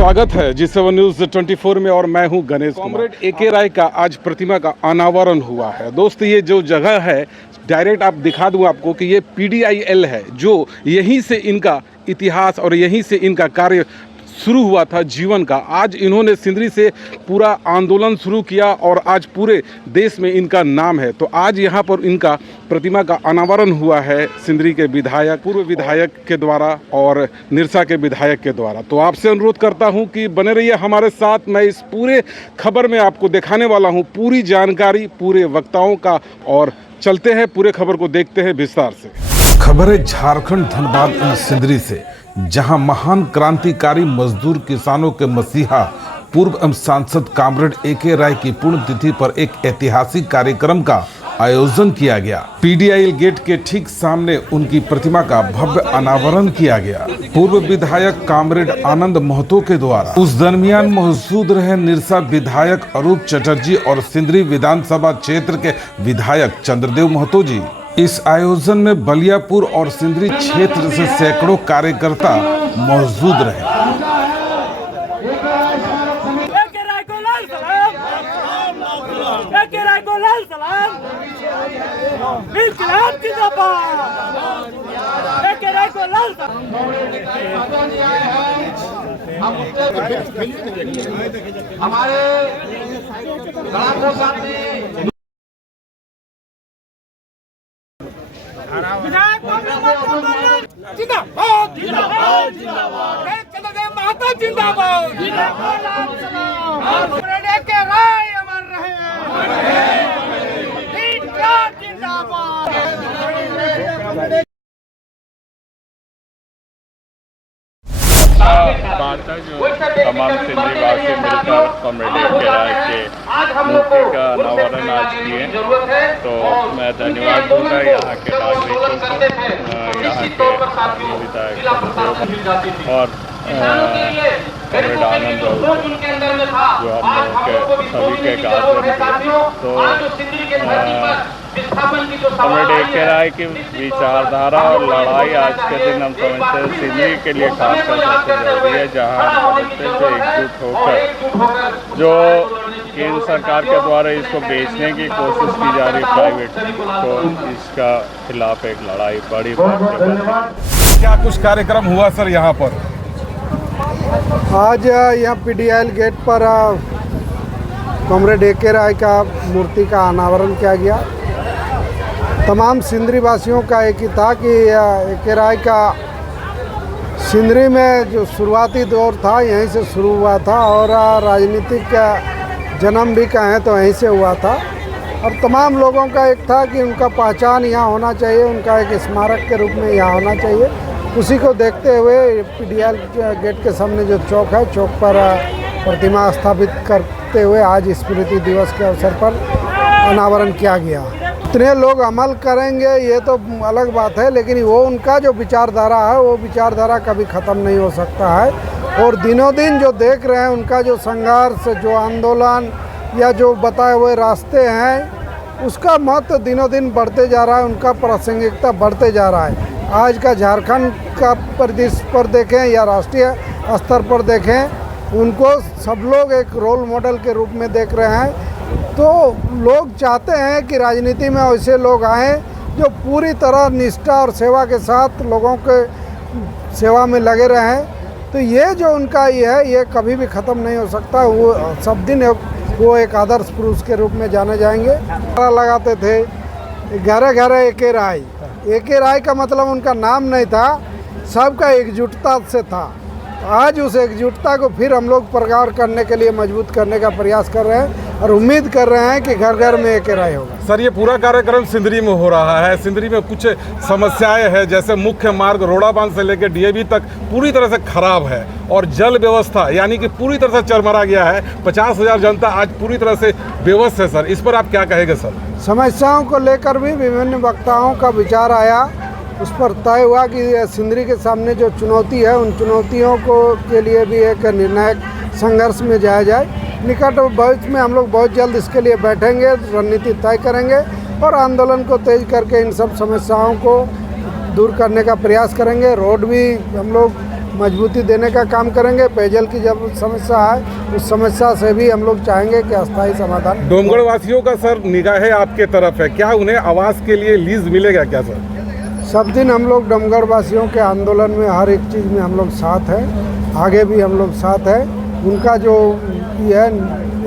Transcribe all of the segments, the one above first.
स्वागत है G7 news 24 में और मैं हूं गणेश। कॉमरेड AK राय का आज प्रतिमा का अनावरण हुआ है। दोस्त ये जो जगह है डायरेक्ट आप दिखा दूं आपको कि ये PDIL है, जो यहीं से इनका इतिहास और यहीं से इनका कार्य शुरू हुआ था जीवन का। आज इन्होंने सिंदरी से पूरा आंदोलन शुरू किया और आज पूरे देश में इनका नाम है। तो आज यहाँ पर इनका प्रतिमा का अनावरण हुआ है सिंदरी के विधायक, पूर्व विधायक के द्वारा और निरसा के विधायक के द्वारा। तो आपसे अनुरोध करता हूँ कि बने रहिए हमारे साथ। मैं इस पूरे खबर में आपको दिखाने वाला हूँ पूरी जानकारी पूरे वक्ताओं का, और चलते हैं पूरे खबर को देखते हैं विस्तार से। खबर है झारखंड धनबाद एवं सिंदरी से, जहां महान क्रांतिकारी मजदूर किसानों के मसीहा पूर्व एवं सांसद कॉमरेड AK राय की पुण्यतिथि पर एक ऐतिहासिक कार्यक्रम का आयोजन किया गया। PDIL गेट के ठीक सामने उनकी प्रतिमा का भव्य अनावरण किया गया। पूर्व विधायक कॉमरेड आनंद महतो के द्वारा। उस दरमियान मौजूद रहे निरसा विधायक अरूप चटर्जी और सिंदरी विधानसभा क्षेत्र के विधायक चंद्रदेव महतो जी। इस आयोजन में बलियापुर और सिंदरी क्षेत्र से सैकड़ों कार्यकर्ता मौजूद रहे। हमारे जिंदाबाद जिंदाबाद जिंदाबाद चंद्रदेव महतो जिंदाबाद जिंदाबाद AK राय अमर रहे जिंदाबाद। तमाम सिंधी वासी मिलकर कॉमरेड AK राय के मूर्ति का अनावरण आज किए, तो मैं धन्यवाद दूंगा यहाँ के नागरिकों को, यहाँ के विधायक और कॉमरेड आनंद जो हम लोग के सभी के गार्जियन। तो कॉमरेड AK राय की विचारधारा और लड़ाई आज के दिन हम समझते हैं सिंदरी के लिए खासकर सबसे जरूरी है, जहाँ हम समझते से एकजुट होकर जो केंद्र सरकार के द्वारा इसको बेचने की कोशिश की जा रही प्राइवेट को, इसका खिलाफ एक लड़ाई बड़ी क्या कुछ कार्यक्रम हुआ सर यहाँ पर? आज यहाँ PDIL गेट पर कॉमरेड AK राय का मूर्ति का अनावरण किया गया। तमाम सिंदरी वासियों का एक ही था कि AK राय का सिंदरी में जो शुरुआती दौर था यहीं से शुरू हुआ था, और राजनीतिक जन्म भी कहें तो यहीं से हुआ था। और तमाम लोगों का एक था कि उनका पहचान यहाँ होना चाहिए, उनका एक स्मारक के रूप में यहाँ होना चाहिए। उसी को देखते हुए PDIL गेट के सामने जो चौक है, चौक पर प्रतिमा स्थापित करते हुए आज स्मृति दिवस के अवसर पर अनावरण किया गया। इतने लोग अमल करेंगे ये तो अलग बात है, लेकिन वो उनका जो विचारधारा है वो विचारधारा कभी ख़त्म नहीं हो सकता है। और दिनों दिन जो देख रहे हैं उनका जो संघर्ष, जो आंदोलन या जो बताए हुए रास्ते हैं, उसका महत्व दिनों दिन बढ़ते जा रहा है, उनका प्रासंगिकता बढ़ते जा रहा है। आज का झारखंड का परिदृश्य पर देखें या राष्ट्रीय स्तर पर देखें, उनको सब लोग एक रोल मॉडल के रूप में देख रहे हैं। तो लोग चाहते हैं कि राजनीति में ऐसे लोग आएँ जो पूरी तरह निष्ठा और सेवा के साथ लोगों के सेवा में लगे रहें। तो ये जो उनका ये कभी भी ख़त्म नहीं हो सकता। वो सब दिन वो एक आदर्श पुरुष के रूप में जाने जाएंगे। लगाते थे घरे घरे AK राय। AK राय का मतलब उनका नाम नहीं था, सबका एकजुटता से था। आज उस एकजुटता को फिर हम लोग प्रगाढ़ करने के लिए मजबूत करने का प्रयास कर रहे हैं और उम्मीद कर रहे हैं कि घर घर में AK राय होगा। सर ये पूरा कार्यक्रम सिंदरी में हो रहा है। सिंदरी में कुछ समस्याएं हैं, जैसे मुख्य मार्ग रोडाबांध से लेकर DAV तक पूरी तरह से खराब है, और जल व्यवस्था यानी कि पूरी तरह से चरमरा गया है। 50,000 जनता आज पूरी तरह से बेबस है। सर इस पर आप क्या कहेंगे? सर समस्याओं को लेकर भी विभिन्न वक्ताओं का विचार आया, उस पर तय हुआ कि सिंदरी के सामने जो चुनौती है उन चुनौतियों को के लिए भी एक निर्णायक संघर्ष में जाया जाए। निकट भविष्य में हम लोग बहुत जल्द इसके लिए बैठेंगे, रणनीति तय करेंगे और आंदोलन को तेज करके इन सब समस्याओं को दूर करने का प्रयास करेंगे। रोड भी हम लोग मजबूती देने का काम करेंगे। पेयजल की जब समस्या है उस समस्या से भी हम लोग चाहेंगे कि अस्थायी समाधान। डोमगढ़ वासियों का सर निगाहें आपके तरफ है, क्या उन्हें आवास के लिए लीज मिलेगा क्या सर? सब दिन हम लोग डोमगढ़ वासियों के आंदोलन में हर एक चीज़ में हम लोग साथ हैं, आगे भी हम लोग साथ हैं। उनका जो ये है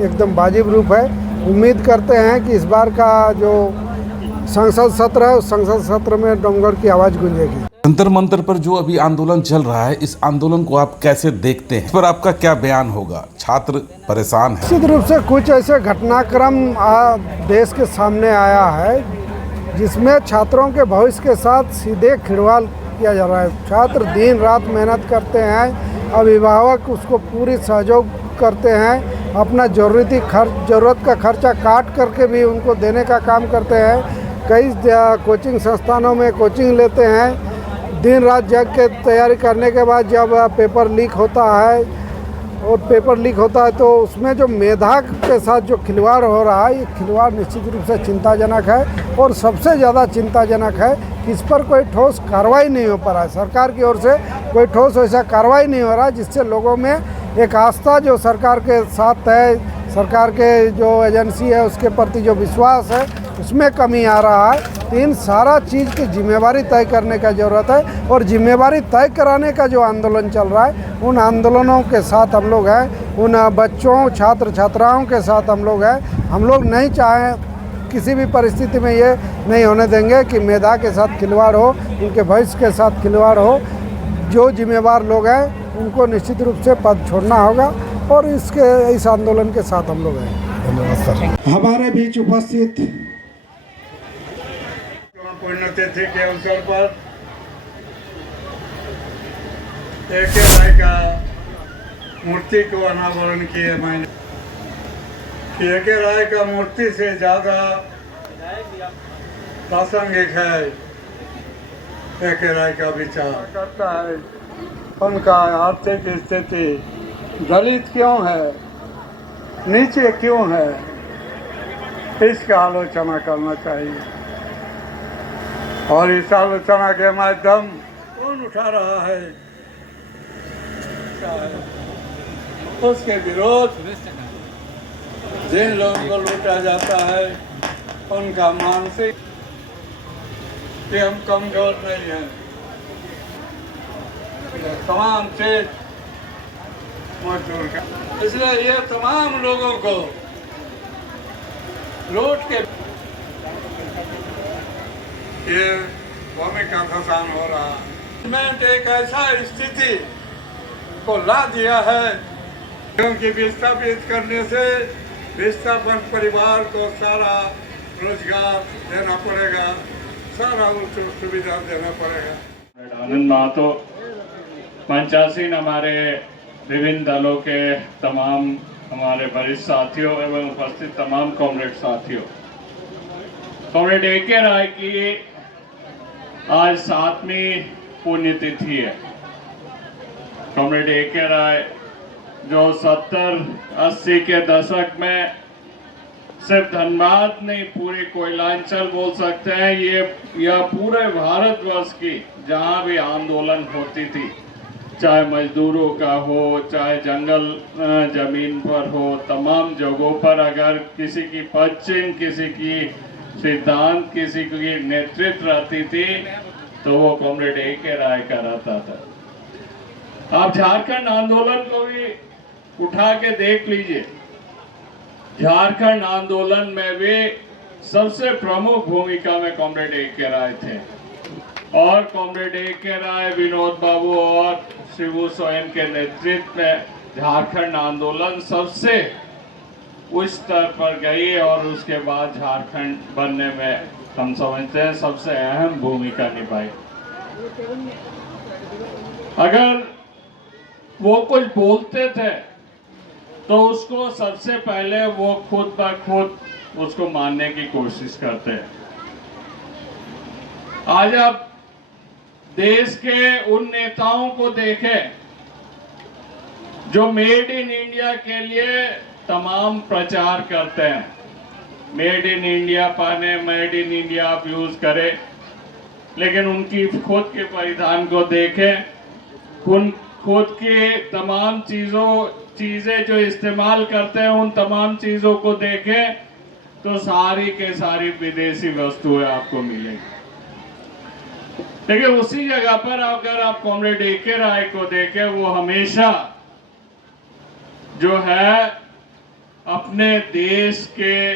एकदम वाजिब रूप है। उम्मीद करते हैं कि इस बार का जो संसद सत्र है उस संसद सत्र में डोमगढ़ की आवाज़ गूंजेगी। जंतर मंतर पर जो अभी आंदोलन चल रहा है, इस आंदोलन को आप कैसे देखते हैं? इस पर आपका क्या बयान होगा? छात्र परेशान है। निश्चित रूप से कुछ ऐसे घटनाक्रम देश के सामने आया है जिसमें छात्रों के भविष्य के साथ सीधे खिलवाड़ किया जा रहा है। छात्र दिन रात मेहनत करते हैं, अभिभावक उसको पूरी सहयोग करते हैं, अपना ज़रूरत का खर्चा काट करके भी उनको देने का काम करते हैं। कई कोचिंग संस्थानों में कोचिंग लेते हैं, दिन रात जग के तैयारी करने के बाद जब पेपर लीक होता है और पेपर लीक होता है तो उसमें जो मेधा के साथ जो खिलवाड़ हो रहा है, ये खिलवाड़ निश्चित रूप से चिंताजनक है। और सबसे ज़्यादा चिंताजनक है कि इस पर कोई ठोस कार्रवाई नहीं हो पा रहा है। सरकार की ओर से कोई ठोस ऐसा कार्रवाई नहीं हो रहा है जिससे लोगों में एक आस्था जो सरकार के साथ है, सरकार के जो एजेंसी है उसके प्रति जो विश्वास है उसमें कमी आ रहा है। तो इन सारा चीज़ की जिम्मेवारी तय करने का ज़रूरत है और जिम्मेवारी तय कराने का जो आंदोलन चल रहा है उन आंदोलनों के साथ हम लोग हैं, उन बच्चों छात्र छात्राओं के साथ हम लोग हैं। हम लोग नहीं चाहें, किसी भी परिस्थिति में ये नहीं होने देंगे कि मेधा के साथ खिलवाड़ हो, उनके भविष्य के साथ खिलवाड़ हो। जो जिम्मेवार लोग हैं उनको निश्चित रूप से पद छोड़ना होगा और इस आंदोलन के साथ हम लोग हैं। धन्यवाद सर। हमारे बीच उपस्थित पुण्यतिथि के अवसर पर एक राय का मूर्ति को अनावरण किए मैंने कि एक राय का मूर्ति से ज़्यादा प्रासंगिक है एक राय का विचार करता है। उनका आर्थिक स्थिति दलित क्यों है, नीचे क्यों है, इसका आलोचना करना चाहिए। और इस आलोचना के माध्यम कौन उठा रहा है उसके विरोध जिन लोगों को लूटा जाता है उनका मानसिक कि हम कमजोर नहीं हैं, तमाम चीज मजदूर का। इसलिए ये तमाम लोगों को लूट के ये भूमिका धसान हो रहा है। एक ऐसा स्थिति को ला दिया है क्योंकि विस्थापित करने से विस्थापन परिवार को सारा रोजगार देना पड़ेगा, सारा उसको सुविधा देना पड़ेगा। आनंद महतो, मंचासीन हमारे विभिन्न दलों के तमाम हमारे वरिष्ठ साथियों एवं उपस्थित तमाम कॉमरेड साथियों, कॉमरेड ए.के. राय की आज 7वीं पुण्यतिथि है। Comrade A K. राय जो 70-80 के दशक में सिर्फ धनबाद नहीं पूरे कोयलांचल बोल सकते हैं, यह पूरे भारतवर्ष की जहां भी आंदोलन होती थी, चाहे मजदूरों का हो, चाहे जंगल जमीन पर हो, तमाम जगहों पर अगर किसी की पश्चिम, किसी की सिद्धांत, किसी की नेतृत्व रहती थी तो वो कॉमरेड ए.के. राय का रहता था। आप झारखंड आंदोलन को भी उठा के देख लीजिए, झारखंड आंदोलन में भी सबसे प्रमुख भूमिका में कॉमरेड ए.के. राय थे और कॉमरेड ए.के. राय, विनोद बाबू और शिबू सोरेन के नेतृत्व में झारखंड आंदोलन सबसे उच्च स्तर पर गई और उसके बाद झारखंड बनने में हम समझते हैं सबसे अहम भूमिका निभाई। अगर वो कुछ बोलते थे तो उसको सबसे पहले वो खुद ब खुद उसको मानने की कोशिश करते हैं। आज आप देश के उन नेताओं को देखें जो मेड इन इंडिया के लिए तमाम प्रचार करते हैं। मेड इन इंडिया पाने, मेड इन इंडिया आप यूज करें, लेकिन उनकी खुद के परिधान को देखें, खुद की तमाम चीजें जो इस्तेमाल करते हैं उन तमाम चीजों को देखें तो सारी के सारी विदेशी वस्तुएं आपको मिलेंगी। लेकिन उसी जगह पर अगर आप कॉमरेड ए.के. राय को देखें, वो हमेशा जो है अपने देश के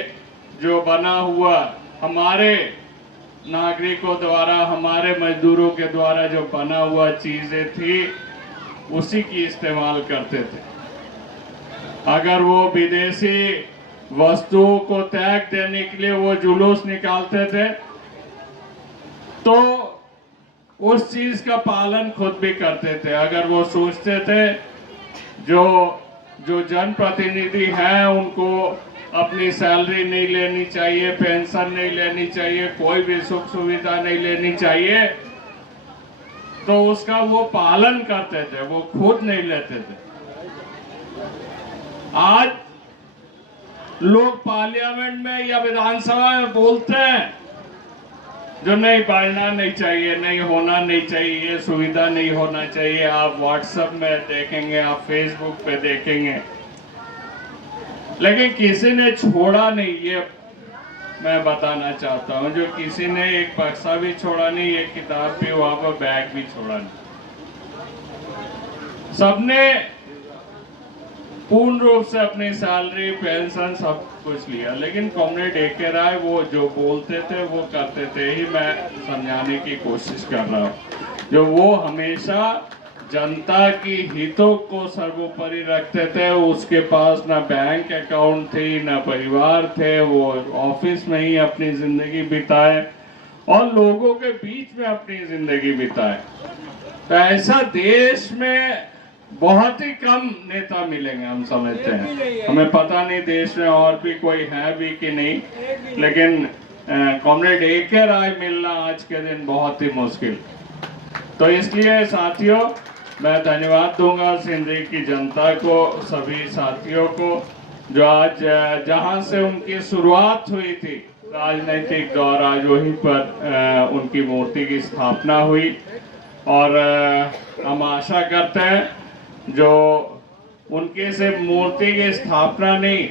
जो बना हुआ हमारे नागरिकों द्वारा, हमारे मजदूरों के द्वारा जो बना हुआ चीजें थी उसी की इस्तेमाल करते थे। अगर वो विदेशी वस्तुओं को त्याग देने के लिए वो जुलूस निकालते थे तो उस चीज का पालन खुद भी करते थे। अगर वो सोचते थे जो जनप्रतिनिधि हैं उनको अपनी सैलरी नहीं लेनी चाहिए, पेंशन नहीं लेनी चाहिए, कोई भी सुख सुविधा नहीं लेनी चाहिए, तो उसका वो पालन करते थे, वो खुद नहीं लेते थे। आज लोग पार्लियामेंट में या विधानसभा में बोलते हैं जो नहीं बढ़ना नहीं चाहिए, नहीं होना नहीं चाहिए, ये सुविधा नहीं होना चाहिए। आप व्हाट्सएप में देखेंगे, आप फेसबुक पे देखेंगे, लेकिन किसी ने छोड़ा नहीं, ये मैं बताना चाहता हूं। जो किसी ने एक बक्सा भी छोड़ा नहीं, एक किताब भी वहां पर बैग भी छोड़ा नहीं, सबने पूर्ण रूप से अपनी सैलरी, पेंशन सब कुछ लिया। लेकिन कॉमरेड ए.के. राय वो जो बोलते थे वो करते थे ही मैं समझाने की कोशिश कर रहा हूँ। जो वो हमेशा जनता की हितों को सर्वोपरि रखते थे। उसके पास ना बैंक अकाउंट थी, ना परिवार थे, वो ऑफिस में ही अपनी जिंदगी बिताए और लोगों के बीच में अपनी जिंदगी बिताए। तो ऐसा देश में बहुत ही कम नेता मिलेंगे, हम समझते हैं। हमें पता नहीं देश में और भी कोई है भी कि नहीं, लेकिन कॉमरेड ए.के. राय मिलना आज के दिन बहुत ही मुश्किल। तो इसलिए साथियों, मैं धन्यवाद दूंगा सिंधी की जनता को, सभी साथियों को जो आज जहां से उनकी शुरुआत हुई थी राजनीतिक दौर, आज वहीं पर उनकी मूर्ति की स्थापना हुई। और हम आशा करते हैं जो उनके से मूर्ति की स्थापना नहीं,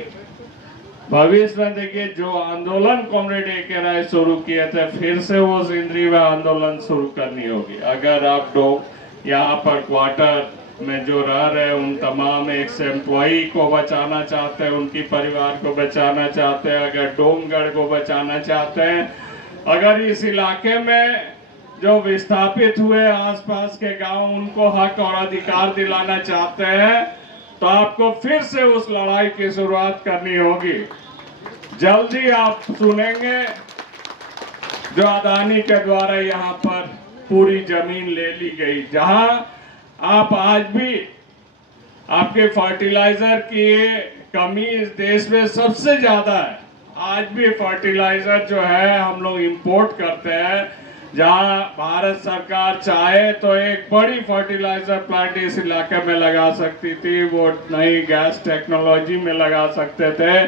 भविष्य में देखिए जो आंदोलन कॉमरेड ए.के. राय शुरू किए थे, फिर से वो सिंधी में आंदोलन शुरू करनी होगी। अगर आप लोग यहाँ पर क्वार्टर में जो रह रहे उन तमाम एक्स एम्प्लॉई को बचाना चाहते हैं, उनकी परिवार को बचाना चाहते हैं, अगर डोंगगढ़ को बचाना चाहते हैं, अगर इस इलाके में जो विस्थापित हुए आसपास के गांव उनको हक और अधिकार दिलाना चाहते हैं, तो आपको फिर से उस लड़ाई की शुरुआत करनी होगी। जल्दी आप सुनेंगे जो अदानी के द्वारा यहाँ पर पूरी जमीन ले ली गई, जहां आप आज भी आपके फर्टिलाइजर की कमी इस देश में सबसे ज्यादा है। आज भी फर्टिलाइजर जो है हम लोग इंपोर्ट करते हैं, जहां भारत सरकार चाहे तो एक बड़ी फर्टिलाइजर प्लांट इस इलाके में लगा सकती थी, वो नई गैस टेक्नोलॉजी में लगा सकते थे,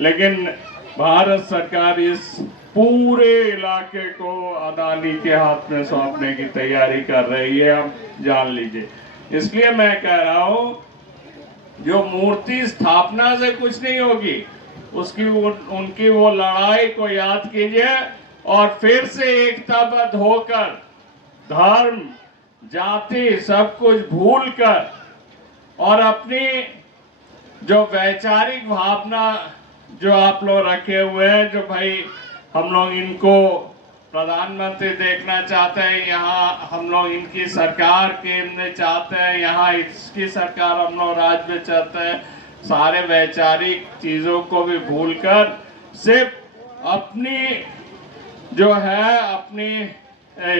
लेकिन भारत सरकार इस पूरे इलाके को अदानी के हाथ में सौंपने की तैयारी कर रही है, आप जान लीजिए। इसलिए मैं कह रहा हूं जो मूर्ति स्थापना से कुछ नहीं होगी, उसकी उनकी वो लड़ाई को याद कीजिए और फिर से एकताबद्ध होकर धर्म, जाति सब कुछ भूलकर और अपनी जो वैचारिक भावना जो आप लोग रखे हुए हैं, जो भाई हम लोग इनको प्रधानमंत्री देखना चाहते हैं, यहाँ हम लोग इनकी सरकार केंद्र में चाहते हैं, यहाँ इसकी सरकार हम लोग राज्य में चाहते हैं, सारे वैचारिक चीजों को भी भूलकर सिर्फ अपनी जो है अपनी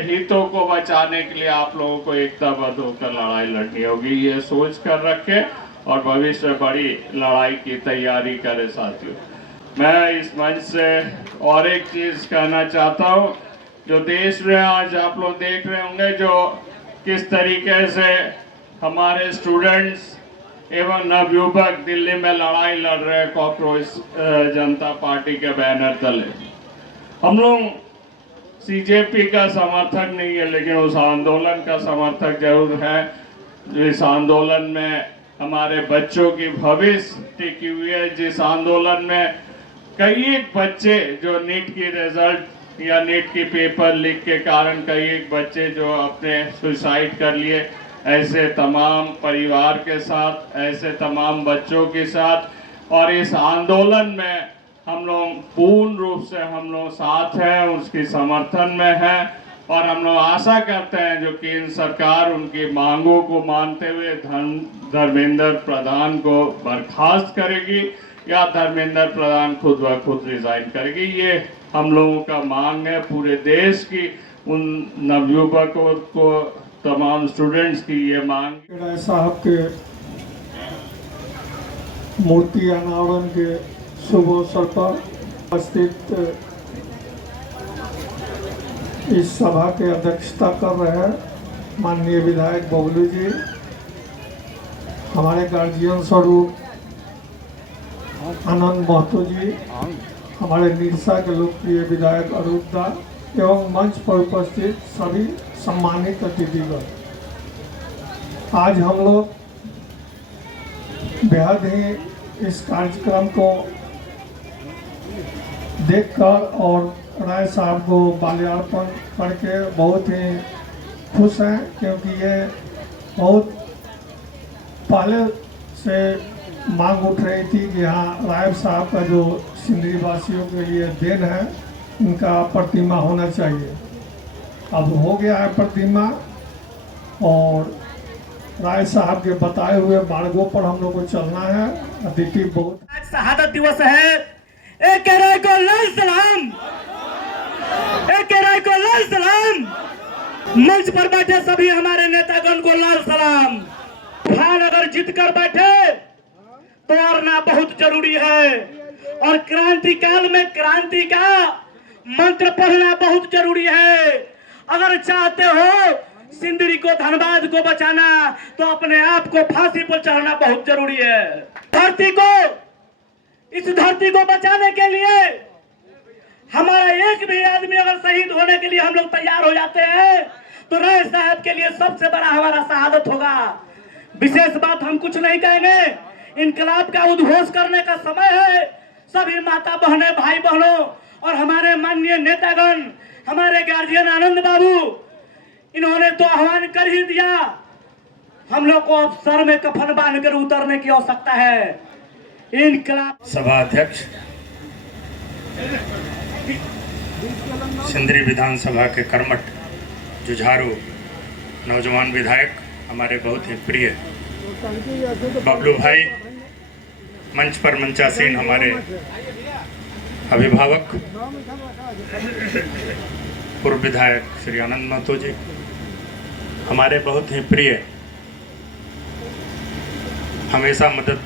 हितों को बचाने के लिए आप लोगों को एकताबद्ध होकर लड़ाई लड़नी होगी। ये सोच कर रखें और भविष्य में बड़ी लड़ाई की तैयारी करें साथियों। मैं इस मंच से और एक चीज कहना चाहता हूँ, जो देश में आज आप लोग देख रहे होंगे जो किस तरीके से हमारे स्टूडेंट्स एवं नवयुवक दिल्ली में लड़ाई लड़ रहे हैं कॉकरोच जनता पार्टी के बैनर तले। हम लोग सीजेपी का समर्थक नहीं है, लेकिन उस आंदोलन का समर्थक जरूर है। इस आंदोलन में हमारे बच्चों की भविष्य टिकी हुई है, जिस आंदोलन में कई एक बच्चे जो नीट की रिजल्ट या नीट की पेपर लीक के कारण कई एक बच्चे जो अपने सुसाइड कर लिए, ऐसे तमाम परिवार के साथ, ऐसे तमाम बच्चों के साथ और इस आंदोलन में हम लोग पूर्ण रूप से हम लोग साथ हैं, उसकी समर्थन में हैं और हम लोग आशा करते हैं जो केंद्र सरकार उनकी मांगों को मानते हुए धर्मेंद्र प्रधान को बर्खास्त करेगी या धर्मेंद्र प्रधान खुद ब खुद रिजाइन करेगी। ये हम लोगों का मांग है पूरे देश की, उन नवयुवकों को, तमाम स्टूडेंट्स की ये मांग। राय साहब के मूर्ति अनावरण के शुभ अवसर पर उपस्थित इस सभा के अध्यक्षता कर रहे हैं माननीय विधायक बबलू जी, हमारे गार्जियन स्वरूप आनंद महतो जी, हमारे निरसा के लोकप्रिय विधायक अरूप दा एवं मंच पर उपस्थित सभी सम्मानित अतिथिगण। आज हम लोग बेहद ही इस कार्यक्रम को देखकर और राय साहब को माल्यार्पण करके बहुत ही खुश हैं, क्योंकि ये बहुत पहले से मांग उठ रही थी कि हाँ राय साहब का जो सिंदरी वासियों के लिए देन है उनका प्रतिमा होना चाहिए। अब हो गया है प्रतिमा और राय साहब के बताए हुए मार्गों पर हम लोग को चलना है। अतिथि बहुत आज शहादत दिवस है। एक राय को लाल सलाम, एक राय को लाल सलाम। मंच पर बैठे सभी हमारे नेतागण को लाल सलाम। हाल अगर जीत कर बैठे तो हारना बहुत जरूरी है और क्रांति काल में क्रांति का मंत्र पढ़ना बहुत जरूरी है। अगर चाहते हो सिंदरी को, धनबाद को बचाना तो अपने आप को फांसी पर चढ़ना बहुत जरूरी है। धरती को, इस धरती को बचाने के लिए हमारा एक भी आदमी अगर शहीद होने के लिए हम लोग तैयार हो जाते हैं तो राय साहब के लिए सबसे बड़ा हमारा शहादत होगा। विशेष बात हम कुछ नहीं कहेंगे, इनकलाब का उद्घोष करने का समय है। सभी माता बहनें, भाई बहनों और हमारे माननीय नेतागण, हमारे गार्जियन आनंद बाबू, इन्होंने तो आह्वान कर ही दिया। हम लोग को अब सर में कफन बांधकर उतरने की आवश्यकता है। इनकलाब सभा अध्यक्ष, सिंदरी विधानसभा के कर्मठ जुझारू नौजवान विधायक, हमारे बहुत ही प्रिय बबलू भाई, मंच पर मंचासीन हमारे अभिभावक पूर्व विधायक श्री आनंद महतो जी, हमारे बहुत ही प्रिय, हमेशा मदद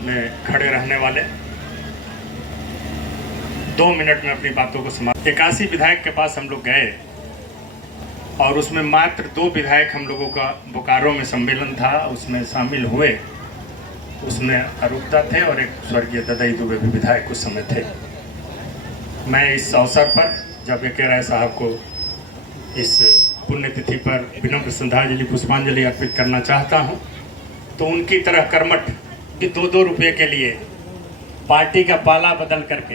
में खड़े रहने वाले, 2 मिनट में अपनी बातों को समाप्त। 81 विधायक के पास हम लोग गए और उसमें मात्र 2 विधायक हम लोगों का बोकारो में सम्मेलन था, उसमें शामिल हुए। उसमें अरूपदा थे और एक स्वर्गीय ददई दुबे भी विधायक उस समय थे। मैं इस अवसर पर जब ए.के. राय साहब को इस पुण्यतिथि पर विनम्र श्रद्धांजलि पुष्पांजलि अर्पित करना चाहता हूं, तो उनकी तरह कर्मठ कि 2-2 रुपये के लिए पार्टी का पाला बदल करके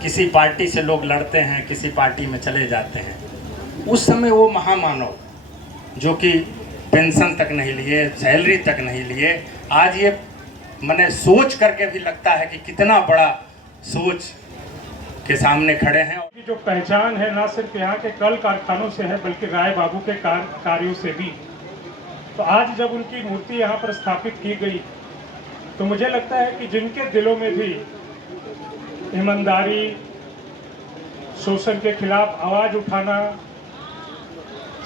किसी पार्टी से लोग लड़ते हैं, किसी पार्टी में चले जाते हैं। उस समय वो महामानव जो कि पेंशन तक नहीं लिए, सैलरी तक नहीं लिए, आज ये मैंने सोच करके भी लगता है कि कितना बड़ा सोच के सामने खड़े हैं। जो पहचान है ना सिर्फ यहाँ के कल कारखानों से है बल्कि राय बाबू के कार्यों से भी। तो आज जब उनकी मूर्ति यहाँ पर स्थापित की गई तो मुझे लगता है कि जिनके दिलों में भी ईमानदारी, शोषण के खिलाफ आवाज उठाना,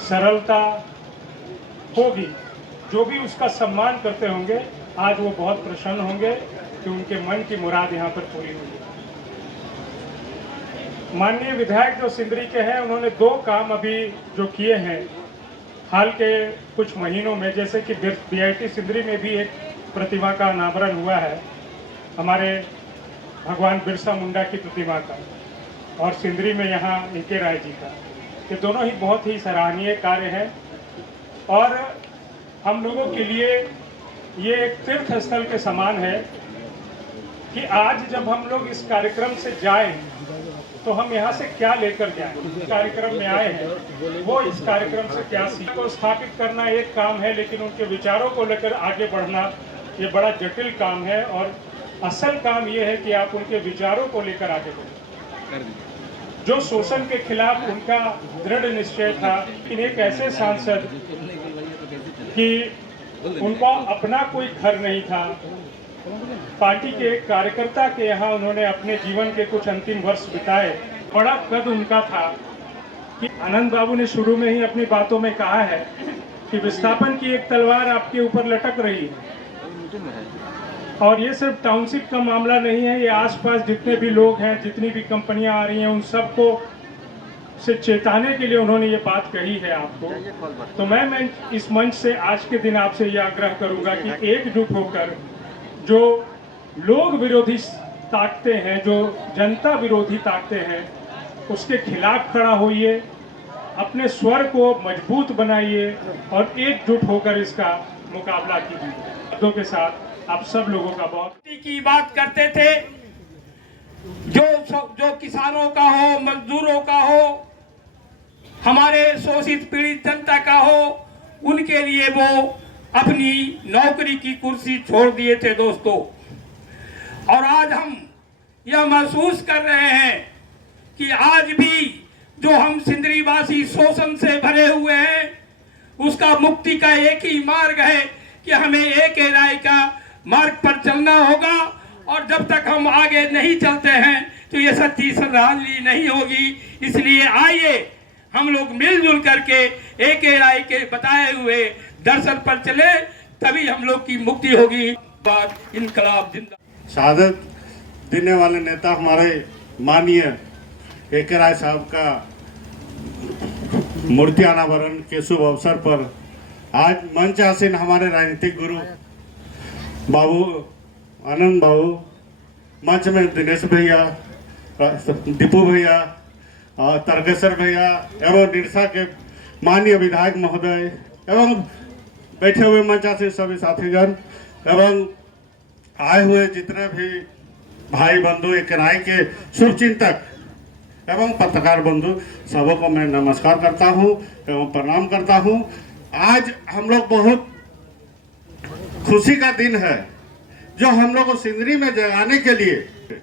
सरलता होगी, जो भी उसका सम्मान करते होंगे, आज वो बहुत प्रसन्न होंगे कि उनके मन की मुराद यहाँ पर पूरी हुई। माननीय विधायक जो सिंदरी के हैं, उन्होंने 2 काम अभी जो किए हैं हाल के कुछ महीनों में, जैसे कि बीआईटी सिंदरी में भी एक प्रतिमा का अनावरण हुआ है, हमारे भगवान बिरसा मुंडा की प्रतिमा का, और सिंदरी में यहाँ ए.के. राय जी का। ये दोनों ही बहुत ही सराहनीय कार्य हैं और हम लोगों के लिए ये एक तीर्थ स्थल के समान है कि आज जब हम लोग इस कार्यक्रम से जाएं तो हम यहाँ से क्या लेकर जाएं। इस कार्यक्रम में आए हैं, वो इस कार्यक्रम से क्या सीख को स्थापित करना एक काम है, लेकिन उनके विचारों को लेकर आगे बढ़ना ये बड़ा जटिल काम है। और असल काम ये है कि आप उनके विचारों को लेकर आगे बढ़ें। जो शोषण के खिलाफ उनका दृढ़ निश्चय था, लेकिन एक ऐसे सांसद कि उनका अपना कोई घर नहीं था, पार्टी के कार्यकर्ता के यहाँ उन्होंने अपने जीवन के कुछ अंतिम वर्ष बिताए। बड़ा कद उनका था कि आनंद बाबू ने शुरू में ही अपनी बातों में कहा है कि विस्थापन की एक तलवार आपके ऊपर लटक रही है। और ये सिर्फ टाउनशिप का मामला नहीं है, ये आसपास जितने भी लोग हैं, जितनी भी कंपनियां आ रही हैं, उन सबको से चेताने के लिए उन्होंने ये बात कही है आपको। तो मैं इस मंच से आज के दिन आपसे ये आग्रह करूंगा कि एकजुट होकर जो लोग विरोधी ताकते हैं, जो जनता विरोधी ताकते हैं, उसके खिलाफ खड़ा होइए, अपने स्वर को मजबूत बनाइए और एकजुट होकर इसका मुकाबला कीजिए। शब्दों के साथ आप सब लोगों का बहुत की बात करते थे, जो किसानों का हो, मजदूरों का हो, हमारे शोषित पीड़ित जनता का हो, उनके लिए वो अपनी नौकरी की कुर्सी छोड़ दिए थे दोस्तों। और आज हम यह महसूस कर रहे हैं कि आज भी जो हम सिंदरीवासी शोषण से भरे हुए हैं, उसका मुक्ति का एक ही मार्ग है कि हमें एक राय का मार्ग पर चलना होगा। और जब तक हम आगे नहीं चलते हैं तो ये सच्ची श्रद्धांजलि नहीं होगी। इसलिए आइए हम लोग मिलजुल करके एक राय के बताए हुए दर्शन पर चले, तभी हम लोग की मुक्ति होगी। इनकलाब जिंदाबाद। शहादत देने वाले नेता हमारे माननीय ए.के. राय साहब का मूर्ति अनावरण के शुभ अवसर पर आज मंच आसीन हमारे राजनीतिक गुरु बाबू आनंद बाबू, मंच में दिनेश भैया, दीपू भैया, तरगेश्वर भैया एवं निरसा के माननीय विधायक महोदय एवं बैठे हुए मंच आसीन सभी साथीगण एवं आए हुए जितने भी भाई बंधु एक राय के शुभचिंतक एवं पत्रकार बंधु सबों को मैं नमस्कार करता हूं एवं प्रणाम करता हूं। आज हम लोग बहुत खुशी का दिन है जो हम लोग को सिंदरी में जगाने के लिए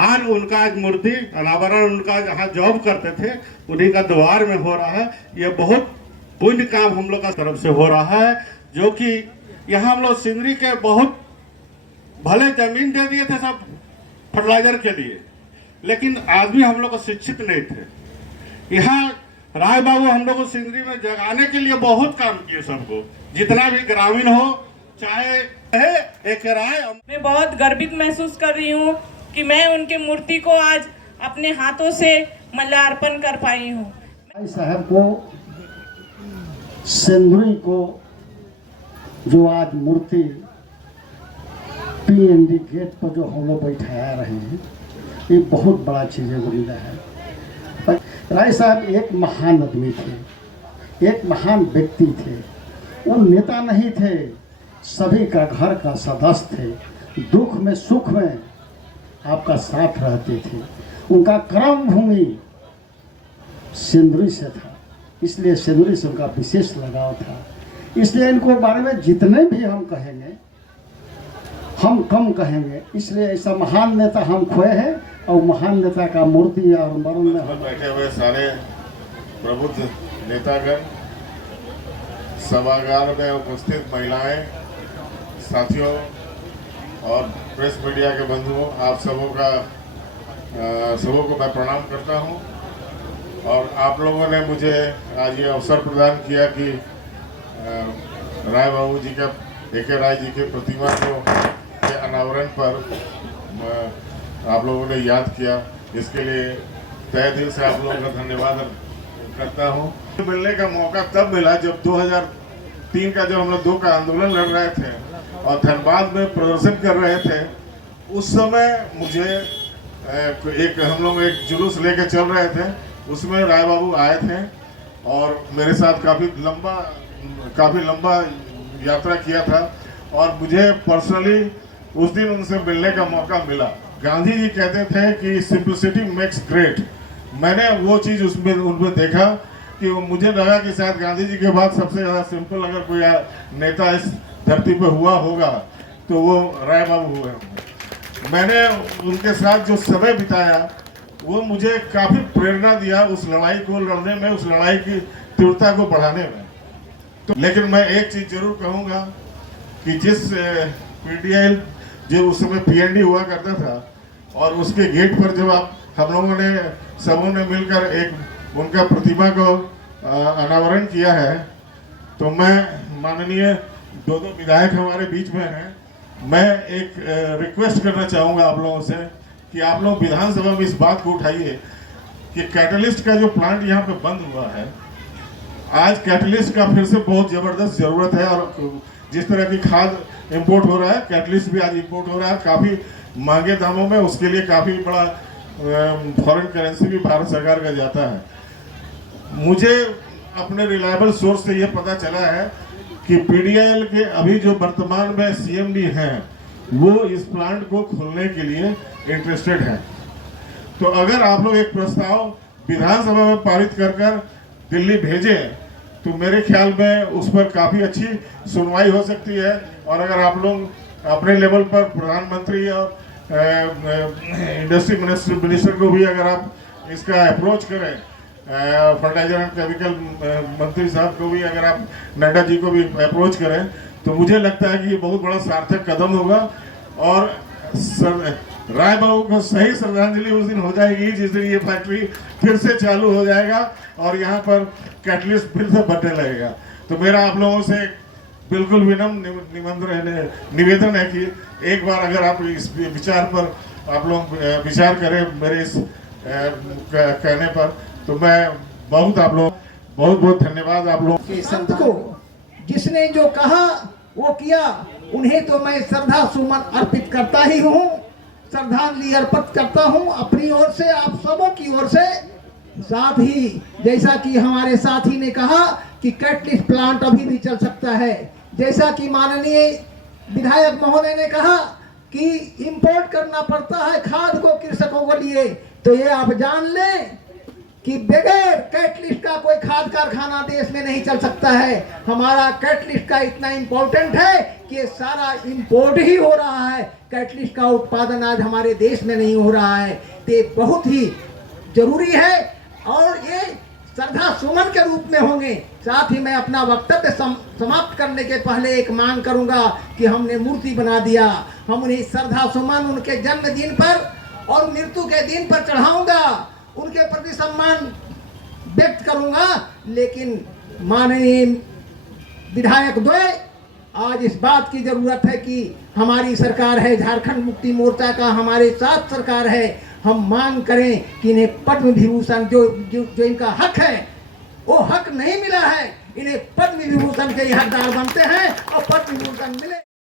आज उनका आज मूर्ति अनावरण, उनका जहाँ जॉब करते थे उन्हीं का द्वार में हो रहा है। ये बहुत पुण्य काम हम लोग का तरफ से हो रहा है, जो कि यहाँ हम लोग सिंदरी के बहुत भले जमीन दे दिए थे सब फर्टिलाइजर के लिए, लेकिन आज भी हम लोग को शिक्षित नहीं थे। यहाँ राय बाबू हम लोग को सिंदरी में जगाने के लिए बहुत काम किए, सबको जितना भी ग्रामीण हो चाहे एक राय। मैं बहुत गर्वित महसूस कर रही हूँ कि मैं उनके मूर्ति को आज अपने हाथों से माल्यार्पण कर पाई हूँ। राय साहब को सिंदरी को जो आज मूर्ति पीएनडी गेट पर जो हम लोग बैठाया रहे हैं, ये बहुत बड़ा चीज़ है। राय साहब एक महान आदमी थे, एक महान व्यक्ति थे। वो नेता नहीं थे, सभी का घर का सदस्य थे। दुख में सुख में आपका साथ रहते थे। उनका कर्म भूमि सिंदरी से था, इसलिए सिंदरी से उनका विशेष लगाव था। इसलिए इनको बारे में जितने भी हम कहेंगे हम कम कहेंगे। इसलिए ऐसा महान नेता हम खोए हैं और महान नेता का मूर्ति और मरण में बैठे हुए सारे प्रबुद्ध नेतागण, सभागार में उपस्थित महिलाएं, साथियों और प्रेस मीडिया के बंधुओं, आप सबों को मैं प्रणाम करता हूं। और आप लोगों ने मुझे आज ये अवसर प्रदान किया कि राय बाबू जी का, ए.के. राय जी के प्रतिमा के अनावरण पर आप लोगों ने याद किया, इसके लिए तहे दिल से आप लोगों का धन्यवाद करता हूं। मिलने का मौका तब मिला जब 2003 का जब हम लोग 2 का आंदोलन लड़ रहे थे और धनबाद में प्रदर्शन कर रहे थे। उस समय मुझे हम लोग एक जुलूस लेके चल रहे थे, उसमें राय बाबू आए थे और मेरे साथ काफ़ी लंबा काफ़ी लंबा यात्रा किया था और मुझे पर्सनली उस दिन उनसे मिलने का मौका मिला। गांधी जी कहते थे कि सिंपलिसिटी मेक्स ग्रेट। मैंने वो चीज़ उसमें उनमें देखा कि मुझे लगा कि शायद गांधी जी के बाद सबसे ज़्यादा सिंपल अगर कोई नेता इस धरती पर हुआ होगा तो वो राय बाबू हुए होंगे। मैंने उनके साथ जो समय बिताया वो मुझे काफ़ी प्रेरणा दिया उस लड़ाई को लड़ने में, उस लड़ाई की तीव्रता को बढ़ाने में। तो लेकिन मैं एक चीज़ जरूर कहूँगा कि जिस PDIL जो उस समय PND हुआ करता था और उसके गेट पर जब हम लोगों ने सबों ने मिलकर एक उनका प्रतिमा को अनावरण किया है, तो मैं माननीय दो विधायक हमारे बीच में हैं, मैं एक रिक्वेस्ट करना चाहूँगा आप लोगों से कि आप लोग विधानसभा में इस बात को उठाइए कि कैटलिस्ट का जो प्लांट यहाँ पे बंद हुआ है, आज कैटलिस्ट का फिर से बहुत ज़बरदस्त ज़रूरत है। और जिस तरह की खाद इंपोर्ट हो रहा है, कैटलिस्ट भी आज इंपोर्ट हो रहा है काफ़ी महंगे दामों में। उसके लिए काफ़ी बड़ा फॉरेन करेंसी भी भारत सरकार का जाता है। मुझे अपने रिलायबल सोर्स से ये पता चला है कि PDIL के अभी जो वर्तमान में CMD हैं वो इस प्लांट को खोलने के लिए इंटरेस्टेड हैं। तो अगर आप लोग एक प्रस्ताव विधानसभा में पारित कर दिल्ली भेजें तो मेरे ख्याल में उस पर काफ़ी अच्छी सुनवाई हो सकती है। और अगर आप लोग अपने लेवल पर प्रधानमंत्री और इंडस्ट्री मिनिस्टर को भी अगर आप इसका अप्रोच करें, फर्टिलाइजर एंड केमिकल मंत्री साहब को भी अगर आप नड्डा जी को भी अप्रोच करें, तो मुझे लगता है कि ये बहुत बड़ा सार्थक कदम होगा और राय बाबू को सही श्रद्धांजलि उस दिन हो जाएगी जिस दिन ये फैक्ट्री फिर से चालू हो जाएगा और यहाँ पर कैटलिस्ट फिर से बनने लगेगा। तो मेरा आप लोगों से बिल्कुल विनम्र निवेदन है कि एक बार अगर आप इस विचार पर आप लोग विचार करें मेरे इस कहने पर, तो मैं आप लोग बहुत धन्यवाद आप लोग के संत को जिसने जो कहा वो किया। उन्हें तो मैं श्रद्धा सुमन अर्पित करता ही हूँ, श्रद्धांजलि अर्पित करता हूँ अपनी ओर से, आप सबों की ओर से। साथ ही जैसा कि हमारे साथी ने कहा कि कैटलिस्ट प्लांट अभी भी चल सकता है, जैसा कि माननीय विधायक महोदय ने कहा कि इंपोर्ट करना पड़ता है खाद को कृषकों के लिए, तो ये आप जान लें कि बगैर कैटलिस्ट का कोई खाद कारखाना देश में नहीं चल सकता है। हमारा कैटलिस्ट का इतना इम्पोर्टेंट है कि ये सारा इंपोर्ट ही हो रहा है, कैटलिस्ट का उत्पादन आज हमारे देश में नहीं हो रहा है। तो ये बहुत ही जरूरी है और ये श्रद्धा सुमन के रूप में होंगे। साथ ही मैं अपना वक्तव्य समाप्त करने के पहले एक मांग करूंगा कि हमने मूर्ति बना दिया, हम उन्हें श्रद्धा सुमन उनके जन्मदिन पर और मृत्यु के दिन पर चढ़ाऊंगा, उनके प्रति सम्मान व्यक्त करूंगा। लेकिन माननीय विधायक द्वय, आज इस बात की जरूरत है कि हमारी सरकार है झारखंड मुक्ति मोर्चा का, हमारे साथ सरकार है, हम मांग करें कि इन्हें पद्म विभूषण जो इनका हक है वो हक नहीं मिला है, इन्हें पद्म विभूषण के हकदार बनते हैं और पद्म विभूषण मिले।